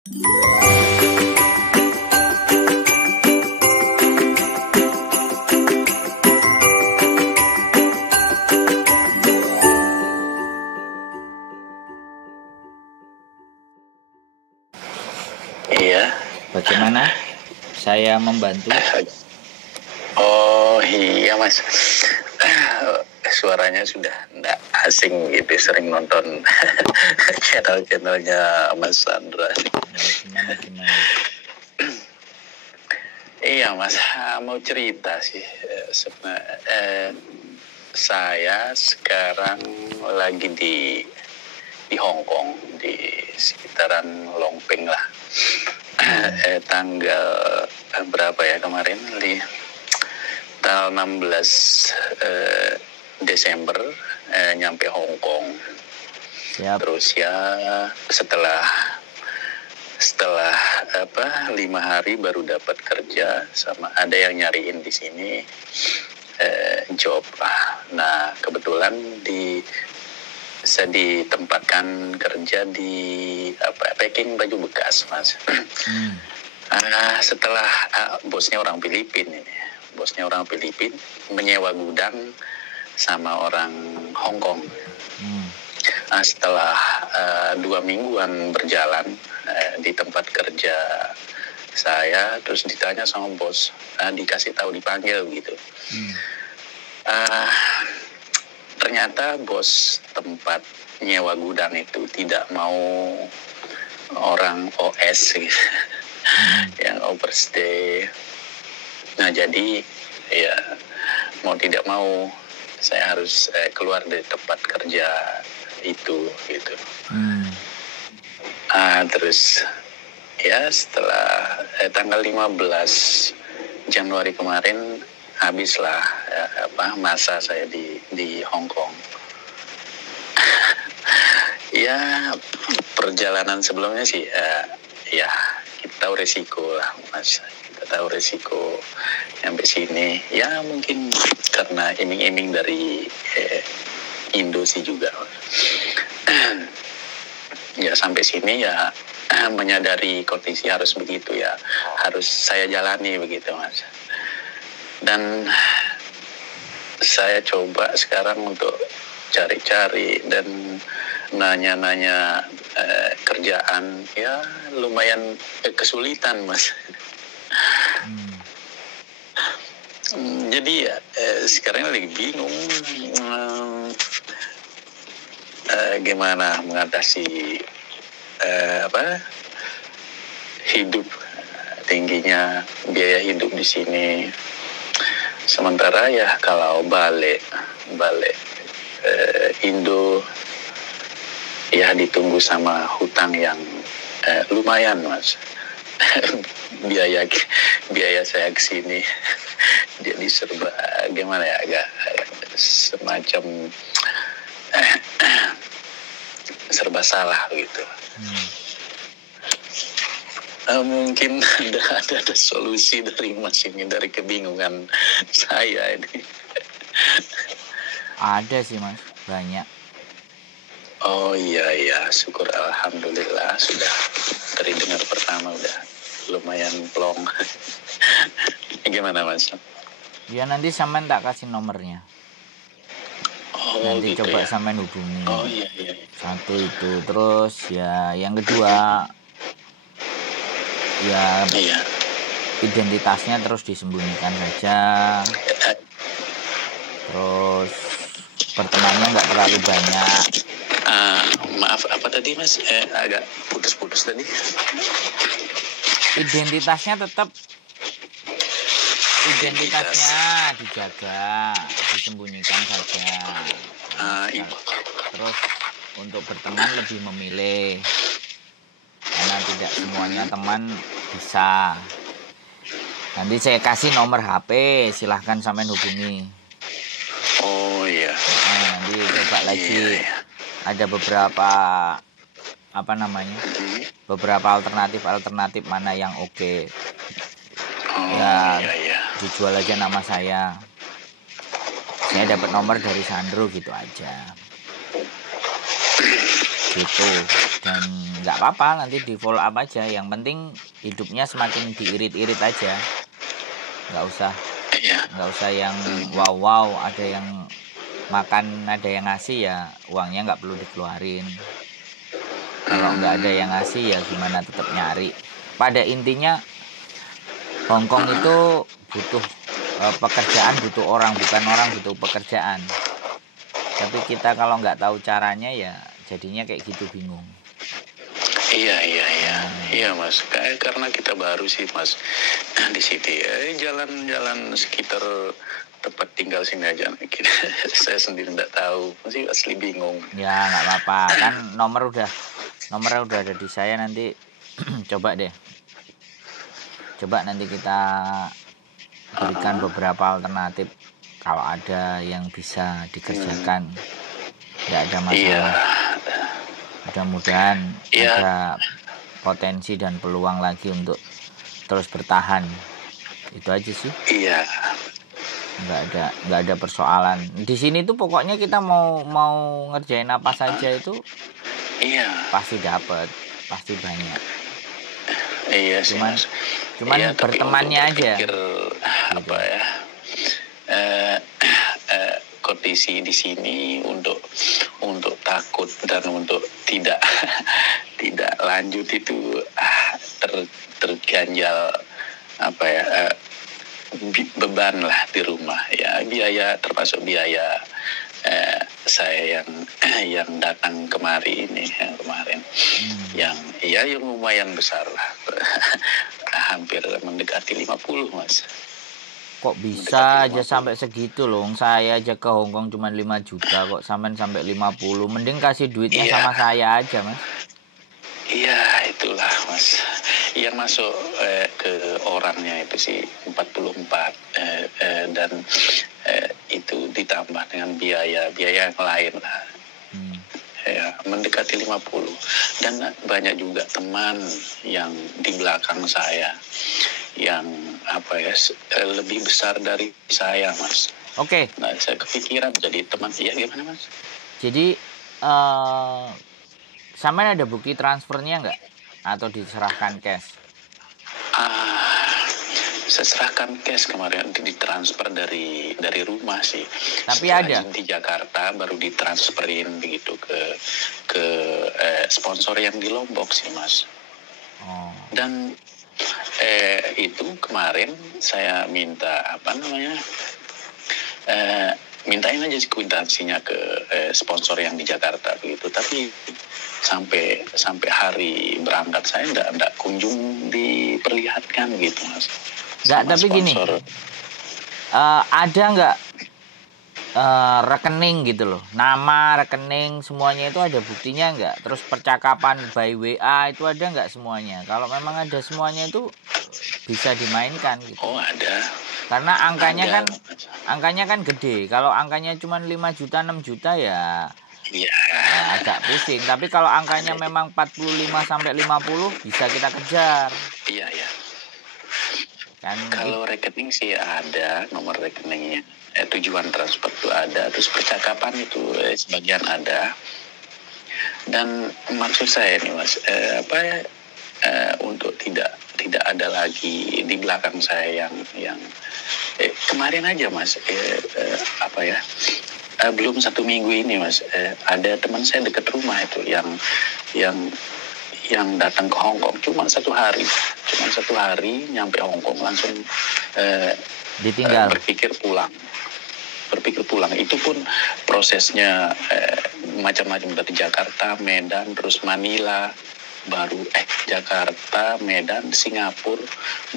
Iya. Bagaimana saya membantu? Oh iya Mas, suaranya sudah enggak asing gitu, sering nonton channel-channelnya Mas Sandra. Gimana? Iya Mas, mau cerita sih. Sebenarnya saya sekarang lagi di Hong Kong, di sekitaran Longpeng lah. Tanggal berapa ya kemarin? Tanggal 16 Desember nyampe Hong Kong. Siap. Terus ya setelah 5 hari baru dapat kerja, sama ada yang nyariin di sini job. Nah kebetulan saya ditempatkan kerja di packing baju bekas, Mas. Setelah bosnya orang Filipina ini, menyewa gudang sama orang Hong Kong. Setelah 2 mingguan berjalan di tempat kerja saya, terus ditanya sama bos, dikasih tahu, dipanggil gitu. Ternyata bos tempat nyewa gudang itu tidak mau orang OS gitu, yang overstay. Nah jadi ya mau tidak mau saya harus keluar dari tempat kerja itu gitu. Terus ya setelah tanggal 15 Januari kemarin habislah masa saya di Hong Kong. Ya perjalanan sebelumnya sih ya kita tahu resiko lah, Mas. Kita tahu resiko sampai sini. Ya mungkin karena iming-iming dari Indo sih juga. Ya sampai sini ya menyadari kondisi harus begitu ya, harus saya jalani begitu, Mas. Dan saya coba sekarang untuk cari-cari dan nanya-nanya kerjaan, ya lumayan kesulitan, Mas. Jadi sekarang lagi bingung gimana mengatasi hidup, tingginya biaya hidup di sini. Sementara ya kalau balik Indo ya ditunggu sama hutang yang lumayan, Mas. biaya saya kesini jadi serba gimana ya, agak semacam serba salah gitu. Mungkin ada solusi dari Mas ini, dari kebingungan saya ini. Ada sih Mas, banyak. Oh iya, syukur alhamdulillah, sudah dari dengar pertama udah lumayan plong. Gimana Mas? Ya nanti sampean tak kasih nomornya. Nanti gitu coba ya? Sampean hubungi. Oh iya. Satu itu, terus ya yang kedua ya iya. Identitasnya terus disembunyikan saja. Terus pertemanannya nggak terlalu banyak. Maaf, apa tadi Mas? Agak putus-putus tadi. Identitasnya dijaga, disembunyikan saja. Terus untuk berteman lebih memilih, karena tidak semuanya teman bisa. Nanti saya kasih nomor HP, silahkan sampean hubungi. Oh iya. Nanti coba lagi. Iya. Ada beberapa beberapa alternatif mana yang oke. Iya. Dijual aja nama saya dapat nomor dari Sandro gitu aja. gitu. Dan nggak apa-apa, nanti di follow up aja, yang penting hidupnya semakin diirit-irit aja, nggak usah Iya. yang wow ada yang makan, ada yang ngasih, ya uangnya nggak perlu dikeluarin. Kalau nggak ada yang ngasih ya gimana, tetap nyari. Pada intinya Hongkong itu butuh pekerjaan, butuh orang, bukan orang butuh pekerjaan. Tapi kita kalau nggak tahu caranya ya jadinya kayak gitu, bingung. Iya Mas, karena kita baru sih Mas di sini, jalan-jalan sekitar tempat tinggal sini aja saya sendiri nggak tahu, masih asli bingung. Ya nggak apa-apa, kan nomornya udah ada di saya, nanti coba nanti kita berikan beberapa alternatif kalau ada yang bisa dikerjakan, nggak ada masalah. Mudah-mudahan ada potensi dan peluang lagi untuk terus bertahan. Itu aja sih. Iya. Nggak ada persoalan. Di sini tuh pokoknya kita mau ngerjain apa saja itu pasti dapat, pasti banyak. Iya sih, cuman iya, bertemannya aja. Apa ya? Kondisi di sini untuk takut dan untuk tidak lanjut itu terganjal apa ya, beban lah di rumah ya, biaya, termasuk biaya saya yang datang kemarin yang lumayan besar lah hampir mendekati 50 Mas. Kok bisa aja sampai segitu loh? Saya aja ke Hongkong cuma 5 juta kok, sampai 50. Mending kasih duitnya sama saya aja, Mas. Iya, itulah Mas. Yang masuk ke orangnya itu sih 44 dan itu ditambah dengan biaya yang lain lah. Ya, mendekati 50. Dan banyak juga teman yang di belakang saya yang lebih besar dari saya, Mas. Oke. Nah, saya kepikiran jadi teman. Iya, gimana, Mas? Jadi sama ada bukti transfernya nggak? Atau diserahkan cash? Saya serahkan cash kemarin, ditransfer dari rumah sih. Tapi setelah ada di Jakarta baru ditransferin begitu ke sponsor yang di Lombok sih, Mas. Dan itu kemarin saya minta mintain aja kwitansinya ke sponsor yang di Jakarta begitu, tapi sampai hari berangkat saya enggak kunjung diperlihatkan gitu, Mas. Enggak, tapi sponsor. Gini, ada enggak rekening gitu loh, nama, rekening, semuanya itu ada buktinya enggak? Terus percakapan by WA itu ada enggak semuanya? Kalau memang ada semuanya itu bisa dimainkan gitu. Oh, ada. Karena angkanya kan gede. Kalau angkanya cuma 5 juta, 6 juta ya agak pusing. Tapi kalau angkanya memang 45 sampai 50 bisa kita kejar. Iya. Kan kalau rekening sih ada, nomor rekeningnya, tujuan transfer itu ada, terus percakapan itu sebagian ada. Dan maksud saya nih, Mas, untuk tidak ada lagi di belakang saya yang kemarin aja, Mas, belum 1 minggu ini, Mas, ada teman saya dekat rumah itu yang datang ke Hongkong cuma satu hari nyampe Hongkong langsung ditinggal, berpikir pulang. Itu pun prosesnya macam-macam, dari Jakarta, Medan, terus Manila, baru Jakarta, Medan, Singapura,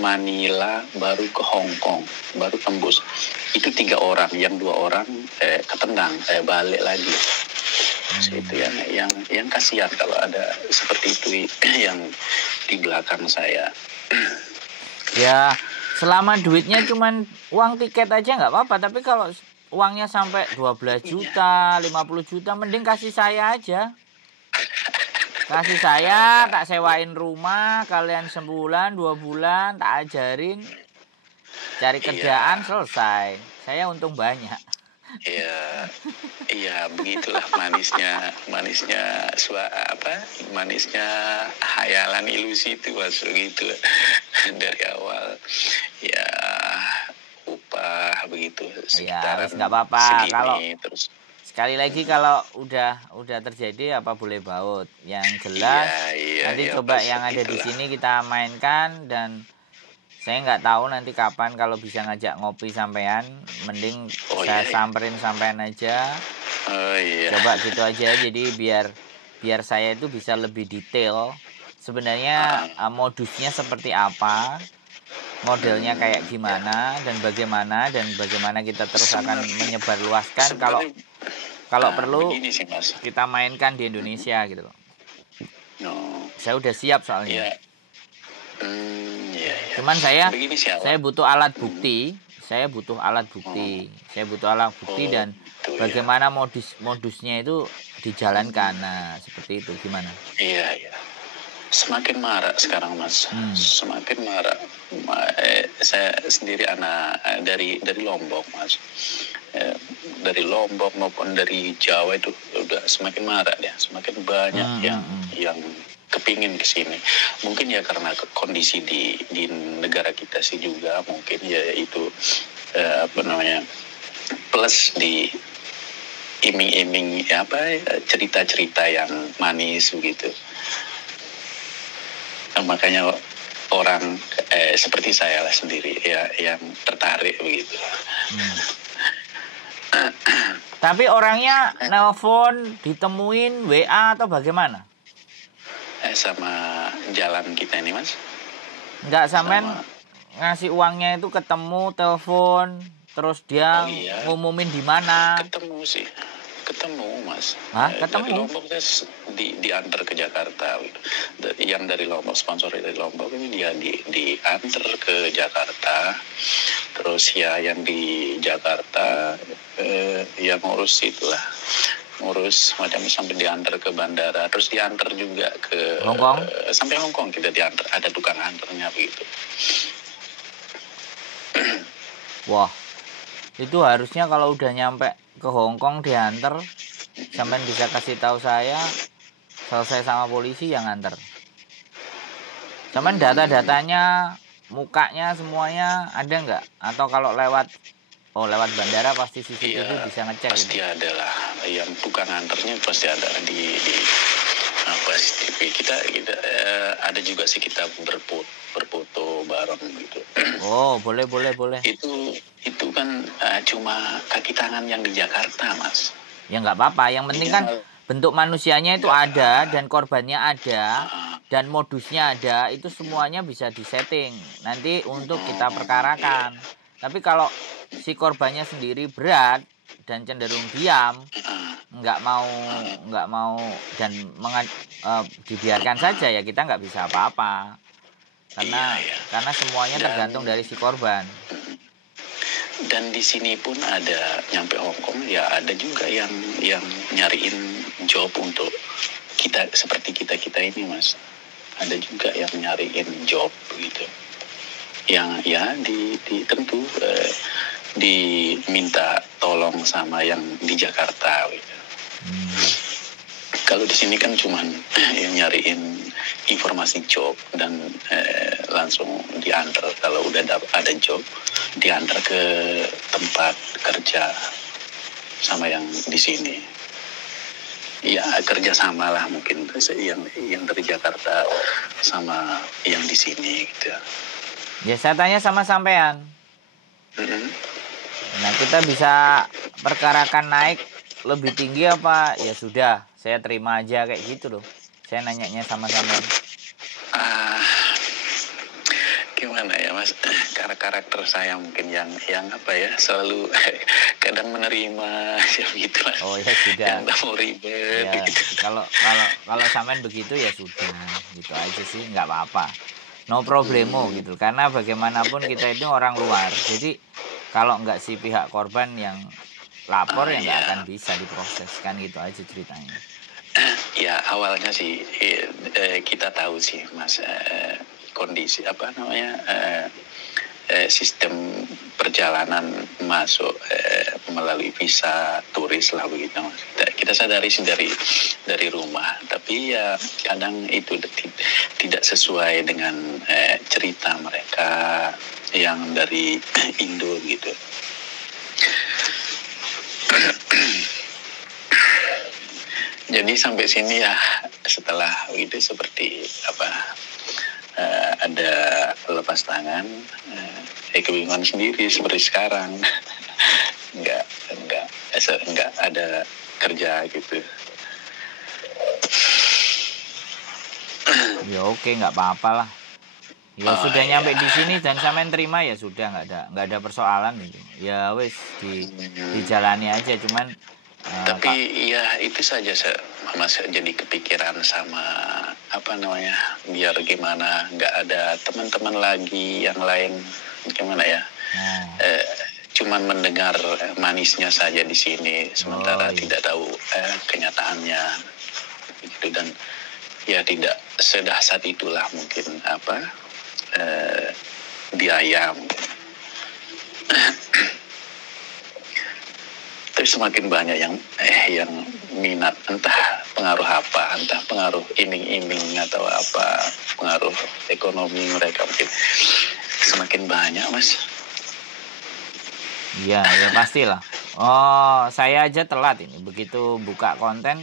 Manila, baru ke Hongkong, baru tembus. Itu 3 orang, yang 2 orang ketendang, balik lagi. Itu yang kasihan kalau ada seperti itu yang di belakang saya. Ya, selama duitnya cuman uang tiket aja nggak apa-apa, tapi kalau uangnya sampai 12 juta, 50 juta, mending kasih saya aja. Kasih saya, tak sewain rumah, kalian sebulan, 2 bulan, tak ajarin cari kerjaan, selesai. Saya untung banyak. Ya, iya begitulah manisnya manisnya hayalan ilusi itu Mas begitu dari awal ya upah begitu Ya wis sekitaran nggak apa-apa. Kalau segini terus. sekali lagi kalau udah terjadi apa boleh baut. Yang Iya jelas iya nanti iya coba Mas yang ada di itulah. sini kita mainkan dan saya nggak tahu nanti kapan kalau bisa ngajak ngopi sampean, mending Oh saya iya ya. samperin sampean aja. Oh iya. Coba gitu aja jadi biar biar saya itu bisa lebih detail sebenarnya Ah, modusnya seperti apa, modelnya kayak gimana dan bagaimana kita terus akan sebenarnya menyebarluaskan kalau sebenarnya kalau perlu begini sih Mas. kita mainkan di Indonesia gitu loh. No, Saya udah siap soalnya. ya, ya ya. Cuman saya Begini sih awal. saya butuh alat Hmm. bukti, saya butuh alat Oh, bukti. Saya butuh alat bukti oh dan itu ya. bagaimana modusnya itu dijalankan. Nah, seperti itu gimana? Iya ya. Semakin marak sekarang Mas, Hmm. semakin marak. Saya sendiri anak dari Lombok Mas, dari Lombok maupun dari Jawa itu udah semakin marak ya, semakin banyak Hmm, yang hmm, hmm. yang kepingin ke sini. Mungkin ya karena kondisi di negara kita sih juga mungkin ya itu apa namanya plus di iming-iming ya apa cerita-cerita yang manis begitu. Makanya orang seperti saya lah sendiri ya yang tertarik begitu. Hmm. Tapi orangnya nelpon, ditemuin, WA atau bagaimana? Sama jalan kita ini Mas, Enggak sampean sama ngasih uangnya itu ketemu, telepon, terus oh dia iya ngumumin di mana? ketemu sih, ketemu Mas. Hah, Dari ketemu? Lombok saya diantar ke Jakarta gitu. Yang dari Lombok sponsor dari Lombok ini dia diantar ke Jakarta. Terus ya yang di Jakarta ya ngurus itulah, ngurus macam sampai diantar ke bandara, terus diantar juga ke Hong Kong? sampai Hong Kong kita diantar, ada tukang antarnya begitu. Wah, itu harusnya kalau udah nyampe ke Hong Kong diantar, sampean bisa kasih tahu saya, selesai sama polisi yang nganter. Sampean data-datanya, mukanya semuanya ada nggak? Atau kalau lewat bandara pasti CCTV Iya bisa ngecek gitu. pasti ada lah, yang tukang antarnya pasti ada di apa TV kita ada juga sih kita berfoto bareng gitu. Oh, boleh, boleh, boleh. Itu kan cuma kaki tangan yang di Jakarta Mas. Ya nggak apa-apa. Yang penting Ini kan bentuk manusianya itu nggak ada dan korbannya ada uh, dan modusnya ada. Itu semuanya bisa disetting nanti untuk kita iya, perkarakan. Tapi kalau si korbannya sendiri berat dan cenderung diam, nggak mau nggak mau dan dibiarkan saja ya kita nggak bisa apa-apa iya karena ya. semuanya Dan tergantung dari si korban. dan di sini pun ada nyampe Hong Kong ya ada juga yang nyariin job untuk kita seperti kita ini Mas. Ada juga yang nyariin job gitu. Yang ya tentu diminta tolong sama yang di Jakarta gitu. Kalau di sini kan cuman yang nyariin informasi job dan langsung diantar kalau udah ada job diantar ke tempat kerja sama yang di sini. Ya kerja sama lah mungkin yang dari Jakarta sama yang di sini gitu. Ya saya tanya sama sampean. Nah, kita bisa perkarakan naik lebih tinggi apa? Ya sudah, saya terima aja kayak gitu loh. Saya nanyanya sama sampean. Gimana ya Mas, karena karakter saya mungkin yang apa ya selalu kadang menerima ya gitu lah. Oh ya sudah. Yang tak mau ribet Ya gitu. kalau sampean begitu ya sudah, gitu aja sih, nggak apa-apa. No problemo gitu. Karena bagaimanapun kita itu orang luar. Jadi kalau nggak si pihak korban yang lapor ya nggak akan Ya bisa diproses kan gitu aja ceritanya. ya awalnya sih kita tahu sih Mas kondisi apa namanya sistem perjalanan masuk melalui visa turis lah begitu. Kita sadari sih dari rumah, tapi ya kadang itu tidak sesuai dengan cerita mereka yang dari Indo gitu. Jadi sampai sini ya setelah itu seperti apa, ada lepas tangan, kebingungan sendiri seperti sekarang. nggak ada kerja gitu. Ya oke, nggak apa-apa lah. Ya sudah nyampe di sini dan sampean terima ya sudah, nggak ada persoalan itu. Ya wes dijalani aja, cuman tapi ya itu saja Mas, jadi kepikiran sama apa namanya, biar gimana nggak ada teman-teman lagi yang lain gimana ya. Cuman mendengar manisnya saja di sini, sementara tidak tahu kenyataannya gitu. Dan ya tidak sedahsyat itulah mungkin apa biaya mungkin. Tapi semakin banyak yang minat, entah pengaruh apa, entah pengaruh iming-iming atau apa, pengaruh ekonomi mereka mungkin semakin banyak, Mas. Iya, ya pastilah. Oh, saya aja telat ini. Begitu buka konten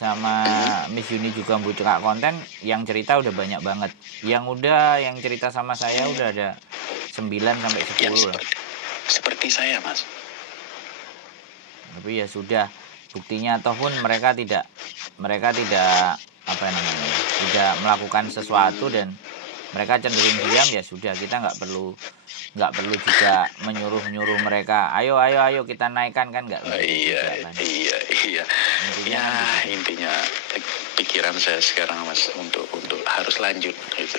sama Miss Yuni juga buka konten, yang cerita udah banyak banget. Yang cerita sama saya udah ada 9 sampai 10 lah. Seperti saya, Mas. Tapi ya sudah, buktinya ataupun mereka tidak apa namanya, tidak melakukan sesuatu dan mereka cenderung diam, ya sudah, kita nggak perlu juga menyuruh mereka ayo kita naikkan, kan nggak. Iya. Intinya pikiran saya sekarang, Mas, untuk harus lanjut gitu.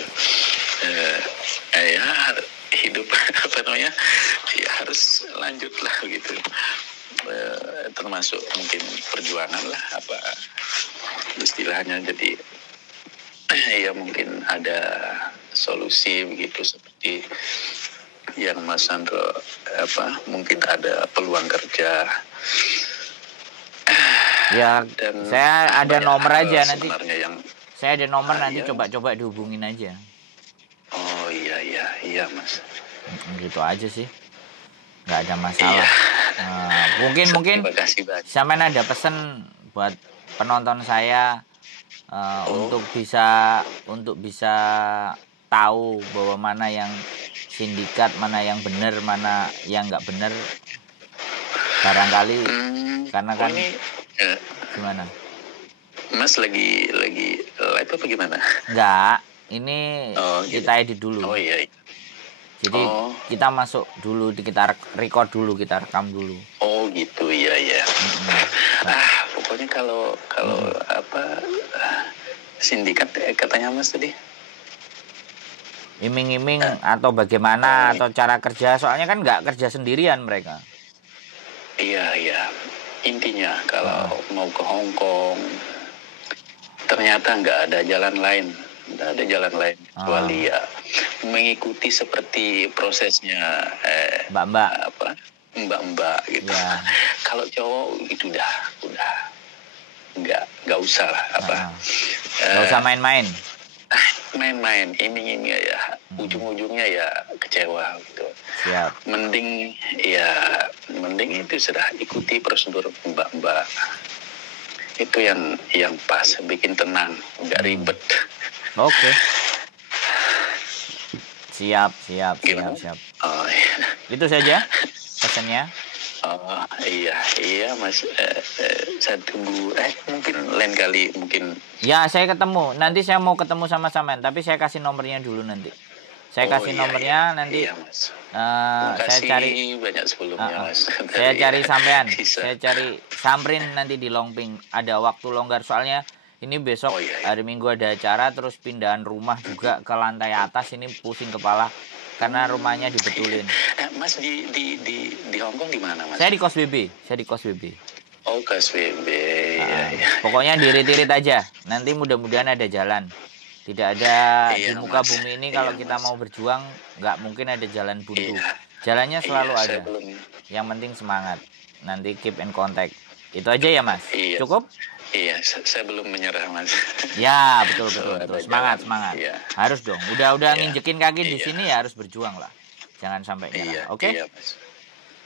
Hidup apa namanya, ya harus lanjut lah gitu. Termasuk mungkin perjuangan lah apa istilahnya. Jadi ya mungkin ada solusi begitu, seperti yang Mas Sandro apa, mungkin ada peluang kerja ya. Dan saya ada nomor aja nanti. Saya ada nomor nanti, iya. coba dihubungin aja. Oh iya Mas. Gitu aja sih, nggak ada masalah. Mungkin sampean ada pesan buat penonton saya untuk bisa tahu bahwa mana yang sindikat, mana yang benar, mana yang nggak benar, barangkali karena kan gimana? Mas lagi live apa gimana? Enggak, ini kita edit dulu. Oh iya. Jadi kita masuk dulu, kita record dulu, kita rekam dulu. Oh gitu, iya. Pokoknya kalau apa sindikat katanya Mas tadi? Iming-iming atau bagaimana atau cara kerja, soalnya kan nggak kerja sendirian mereka. Iya. Intinya kalau mau ke Hong Kong ternyata nggak ada jalan lain. Kecuali ya mengikuti seperti prosesnya mbak gitu. Ya. Kalau cowok itu udah nggak usah lah nggak usah main-main, iming-iming ya, ujung-ujungnya ya kecewa gitu. Siap. Mending itu sudah ikuti prosedur mbak itu yang pas, bikin tenang, nggak ribet. Oke. Siap. Oh, iya. Itu saja pesannya. Oh iya Mas, saya tunggu mungkin lain kali mungkin. Ya, saya ketemu. Nanti saya mau ketemu sama sampean, tapi saya kasih nomornya dulu nanti. Saya kasih nomornya nanti. Iya, Mas. Saya cari banyak sebelumnya, Mas. Saya cari sampean. Saya cari samperin nanti di Longping. Ada waktu longgar, soalnya ini besok hari Minggu ada acara, terus pindahan rumah juga ke lantai atas, ini pusing kepala karena rumahnya dibetulin. Mas di Hong Kong di mana, Mas? Saya di kos BB. Oh, kos BB. Iya. Pokoknya dirit-irit aja. Nanti mudah-mudahan ada jalan. Tidak ada di Iya, muka Mas. bumi ini Iya, kalau kita Mas. mau berjuang nggak mungkin ada jalan buntu. Iya. Jalannya selalu Iya, saya ada. belum. Yang penting semangat. Nanti keep in contact. Itu aja ya Mas. Iya. Cukup? Iya, saya belum menyerah, Mas. Ya, betul Selalu betul betul. ada Semangat, jalan. semangat. Iya. Harus dong. Udah Iya. nginjekin kaki di Iya. sini ya harus berjuang lah. Jangan sampai Iya, nyerah. Oke? iya, Mas.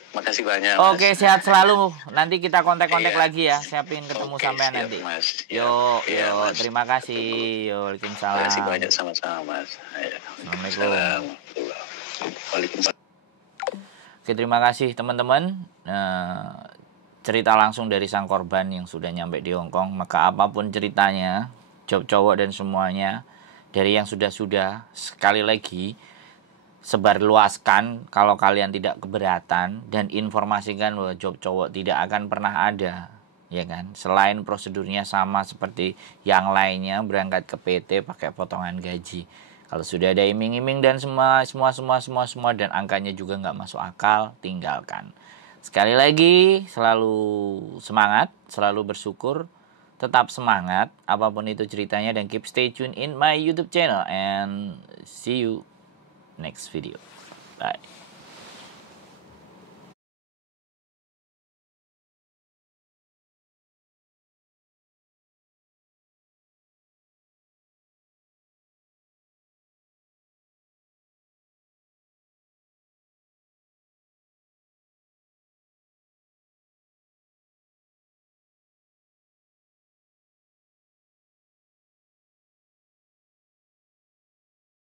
Makasih banyak, Mas. Oke, sehat selalu. Nanti kita kontak-kontak Iya. lagi ya. Saya pengen ketemu Oke, sampean siap, nanti. Mas. Yuk, Iya, yuk. Mas. Terima kasih. Tunggu. Yo, Makasih Waalaikumsalam. banyak sama-sama, Mas. Ayo. Assalamualaikum. Waalaikumsalam. Oke, terima kasih teman-teman. Cerita langsung dari sang korban yang sudah nyampe di Hongkong. Maka apapun ceritanya, job cowok dan semuanya, dari yang sudah-sudah, sekali lagi sebarluaskan kalau kalian tidak keberatan dan informasikan bahwa job cowok tidak akan pernah ada, ya kan? Selain prosedurnya sama seperti yang lainnya, berangkat ke PT pakai potongan gaji. Kalau sudah ada iming-iming dan semua dan angkanya juga nggak masuk akal, tinggalkan. Sekali lagi, selalu semangat, selalu bersyukur, tetap semangat apapun itu ceritanya, dan keep stay tune in my YouTube channel and see you next video. Bye.